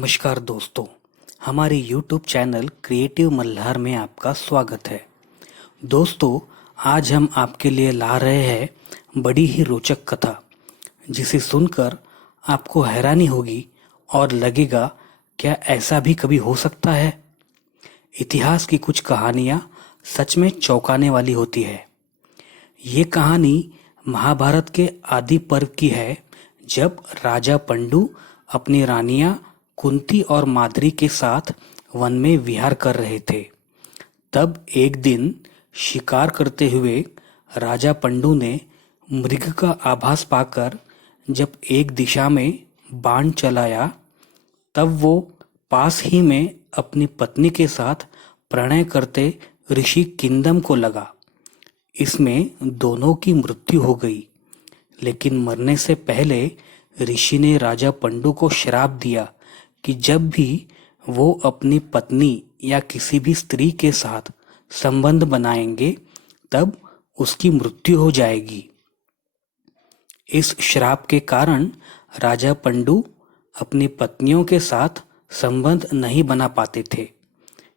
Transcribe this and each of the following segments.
नमस्कार दोस्तों, हमारे YouTube चैनल क्रिएटिव मल्हार में आपका स्वागत है। दोस्तों, आज हम आपके लिए ला रहे हैं बड़ी ही रोचक कथा, जिसे सुनकर आपको हैरानी होगी और लगेगा क्या ऐसा भी कभी हो सकता है। इतिहास की कुछ कहानियाँ सच में चौंकाने वाली होती है। ये कहानी महाभारत के आदि पर्व की है, जब राजा पंडु अपनी रानियां कुंती और माद्री के साथ वन में विहार कर रहे थे। तब एक दिन शिकार करते हुए राजा पंडु ने मृग का आभास पाकर जब एक दिशा में बाण चलाया, तब वो पास ही में अपनी पत्नी के साथ प्रणय करते ऋषि किंदम को लगा। इसमें दोनों की मृत्यु हो गई, लेकिन मरने से पहले ऋषि ने राजा पंडु को श्राप दिया कि जब भी वो अपनी पत्नी या किसी भी स्त्री के साथ संबंध बनाएंगे, तब उसकी मृत्यु हो जाएगी। इस श्राप के कारण राजा पंडु अपनी पत्नियों के साथ संबंध नहीं बना पाते थे,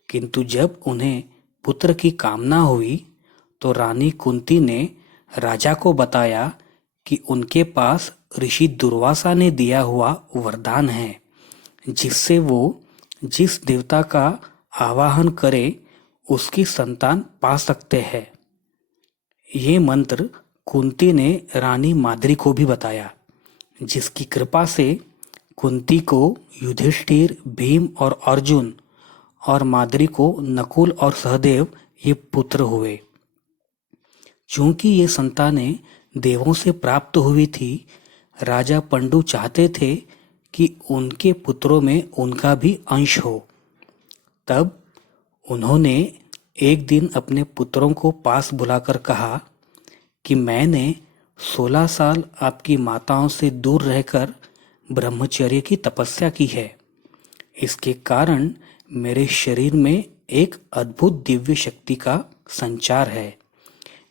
किंतु जब उन्हें पुत्र की कामना हुई तो रानी कुंती ने राजा को बताया कि उनके पास ऋषि दुर्वासा ने दिया हुआ वरदान है, जिससे वो जिस देवता का आवाहन करे उसकी संतान पा सकते हैं। ये मंत्र कुंती ने रानी माद्री को भी बताया, जिसकी कृपा से कुंती को युधिष्ठिर, भीम और अर्जुन और माद्री को नकुल और सहदेव ये पुत्र हुए। चूंकि ये संतानें देवों से प्राप्त हुई थी, राजा पंडु चाहते थे कि उनके पुत्रों में उनका भी अंश हो। तब उन्होंने एक दिन अपने पुत्रों को पास बुलाकर कहा कि मैंने 16 साल आपकी माताओं से दूर रहकर ब्रह्मचर्य की तपस्या की है। इसके कारण मेरे शरीर में एक अद्भुत दिव्य शक्ति का संचार है।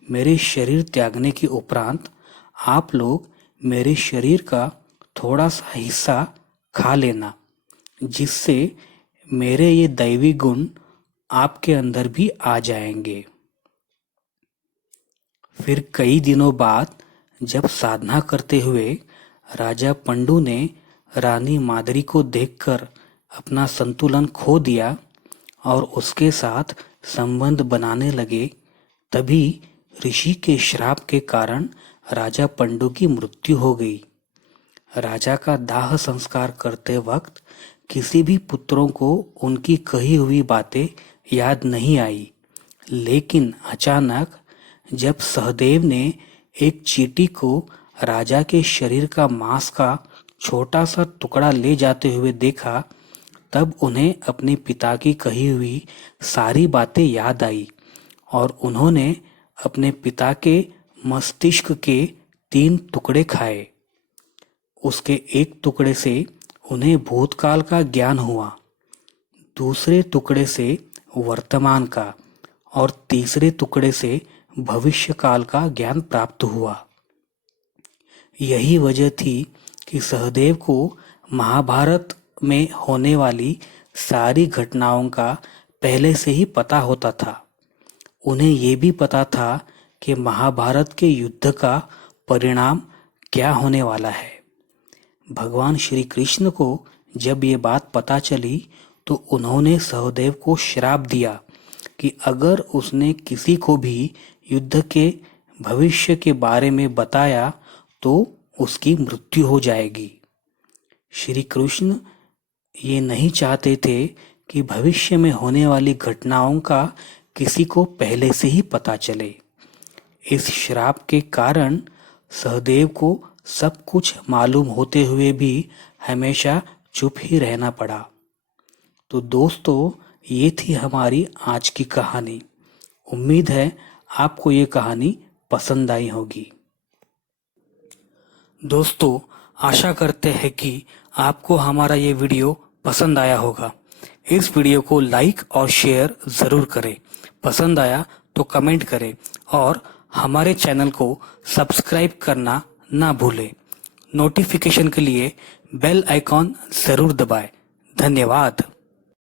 मेरे शरीर त्यागने के उपरांत आप लोग मेरे शरीर का थोड़ा सा हिस्सा खा लेना, जिससे मेरे ये दैवी गुण आपके अंदर भी आ जाएंगे। फिर कई दिनों बाद जब साधना करते हुए राजा पंडु ने रानी माद्री को देखकर अपना संतुलन खो दिया और उसके साथ संबंध बनाने लगे, तभी ऋषि के श्राप के कारण राजा पंडु की मृत्यु हो गई। राजा का दाह संस्कार करते वक्त किसी भी पुत्रों को उनकी कही हुई बातें याद नहीं आई, लेकिन अचानक जब सहदेव ने एक चींटी को राजा के शरीर का मांस का छोटा सा टुकड़ा ले जाते हुए देखा, तब उन्हें अपने पिता की कही हुई सारी बातें याद आई और उन्होंने अपने पिता के मस्तिष्क के 3 टुकड़े खाए। उसके एक टुकड़े से उन्हें भूतकाल का ज्ञान हुआ, दूसरे टुकड़े से वर्तमान का और तीसरे टुकड़े से भविष्य काल का ज्ञान प्राप्त हुआ। यही वजह थी कि सहदेव को महाभारत में होने वाली सारी घटनाओं का पहले से ही पता होता था। उन्हें ये भी पता था कि महाभारत के युद्ध का परिणाम क्या होने वाला है। भगवान श्री कृष्ण को जब ये बात पता चली तो उन्होंने सहदेव को श्राप दिया कि अगर उसने किसी को भी युद्ध के भविष्य के बारे में बताया तो उसकी मृत्यु हो जाएगी। श्री कृष्ण ये नहीं चाहते थे कि भविष्य में होने वाली घटनाओं का किसी को पहले से ही पता चले। इस श्राप के कारण सहदेव को सब कुछ मालूम होते हुए भी हमेशा चुप ही रहना पड़ा। तो दोस्तों, ये थी हमारी आज की कहानी। उम्मीद है आपको ये कहानी पसंद आई होगी। दोस्तों, आशा करते हैं कि आपको हमारा ये वीडियो पसंद आया होगा। इस वीडियो को लाइक और शेयर ज़रूर करें। पसंद आया तो कमेंट करें और हमारे चैनल को सब्सक्राइब करना ना भूलें। नोटिफिकेशन के लिए बेल आइकॉन ज़रूर दबाएं। धन्यवाद।